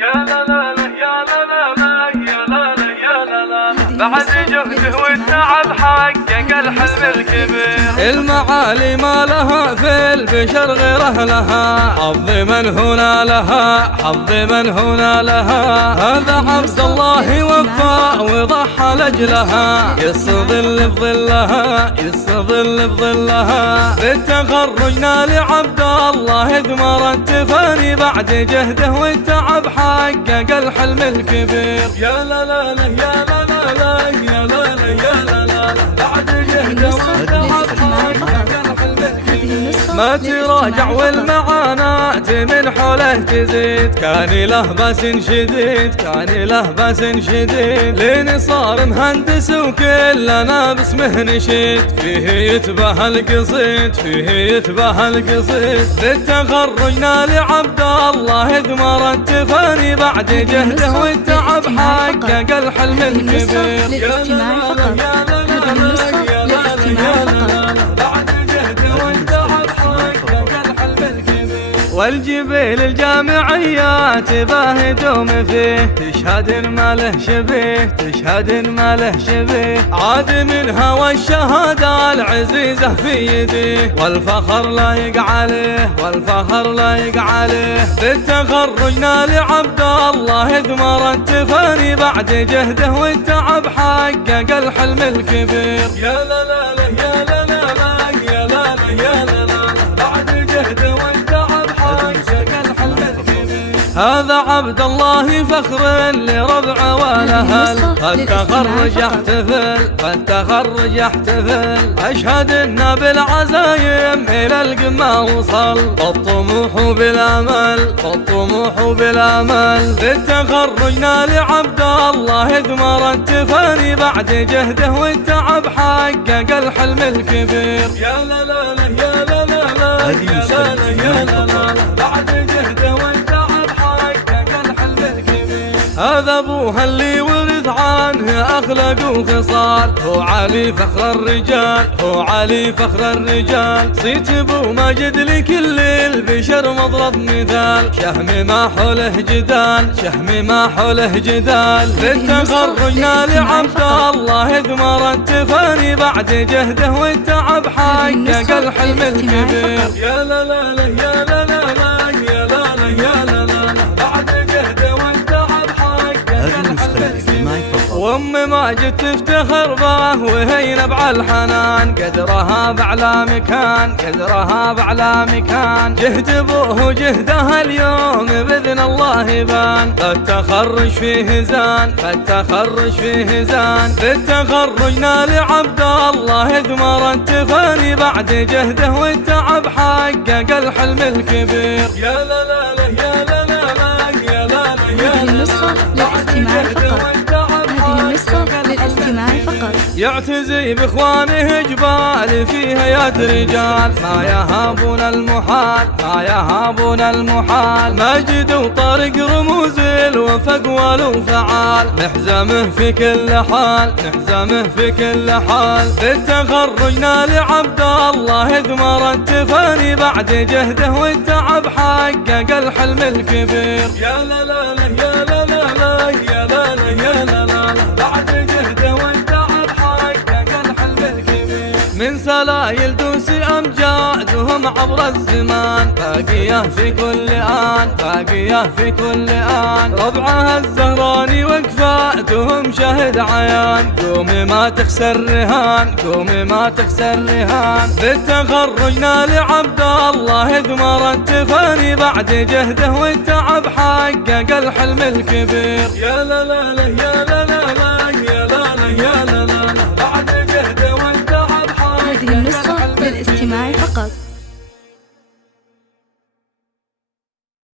يا لا لا لا يا لا لا لا يا لا لا يا لا لا بعد جهده والتعب حقق الحلم الكبير. المعالي ما لها في البشر غير أهلها، حظ من هنا لها، حظ من هنا لها. هذا عبد الله وفى وضحى لأجلها، يستظل بظلها، يستظل بظلها. بالتخرجنا لعبد الله ثمر التفاني، بعد جهده والتعب حقق الحلم الكبير. يا لا لا لا يا لا لا لا يا لا لا يا لا لا بعد جهده والتعب حقق الحلم الكبير. ما تراجع والمعاناة من حوله تزيد، كان له بأس شديد، كان له بأس شديد. لين صار مهندس وكلنا باسمه نشيد، فيه يتبه القصيد، فيه يتبه القصيد. للتخرجنا لعبد الله ثمر التفاني، بعد جهده والتعب حقق الحلم الكبير. للاستماع فقط. هذه النسخة للاستماع فقط. والجبيل الجامعيات باه دوم فيه، تشهد ما له شبيه، تشهد ما له شبيه. عاد منها والشهادة العزيزة في يديه، والفخر لايق عليه، والفخر لايق عليه. بالتخرجنا لعبد الله ثمر التفاني، بعد جهده والتعب حقق الحلم الكبير. يا لا لا لا يا لا لا لا يا لا لا يا لا لا بعد جهده هذا عبد الله فخر لربع والأهل. فالتخرج يحتفل، فالتخرج يحتفل. أشهد إن بالعزايم إلى القمة وصل، الطموح بالأمل، الطموح بالأمل. للتخرجنا لعبد الله ثمر التفاني، بعد جهده والتعب حقق الحلم الكبير. يا لا لا لا يا لا لا لا يا لا لا يا لا لا بعد جهده والتعب هذا ابوها اللي ورث عنه اخلاق وخصال، هو علي فخر الرجال، هو علي فخر الرجال. صيت ابو ماجد لكل البشر مضرب مثال، شهم ما حوله جدال، شهم ما حوله جدال. للتخرجنا لعبد الله ثمر التفاني، بعد جهده والتعب حقق الحلم الكبير. يا لا لا لا يا لا لا لا يا لا لا يا لا لا بعد جهده وام ماجد تفتخر به وهي نبع الحنان، قدرها بعلى مكان، قدرها بعلى مكان. جهد ابوه وجهدها اليوم باذن الله يبان، فالتخرج فيه زان، فالتخرج فيه زان. للتخرجنا لعبد الله ثمر التفاني، بعد جهده والتعب حقق الحلم الكبير. يا لا لا لا يا لا لا لا يا لا لا يا هذه النسخة للاستماع فقط. هذه النسخة للاستماع فقط. يعتزي باخوانه جبال فيها يد رجال، ما يهابون المحال، ما يهابون المحال. ماجد وطارق رموز الوفا قوال وفعال، نحزمه في كل حال، نحزمه في كل حال. للتخرجنا لعبد الله ثمر التفاني، بعد جهده والتعب حقق الحلم الكبير. يا لا لا لا يا لا لا لا يا لا لا يا لا لا بعد جهده والتعب حقق الحلم الكبير. من سلايل دوس أمجادهم عبر الزمان، باقية في كل آن، باقية في كل آن. ربعها الزهراني وكفاتهم شهد عيان، قومي ما تخسر رهان، قومي ما تخسر رهان. للتخرجنا لعبد الله ثمر التفاني، بعد جهده والتعب حقق الحلم الكبير. يا لا لا لا يا لا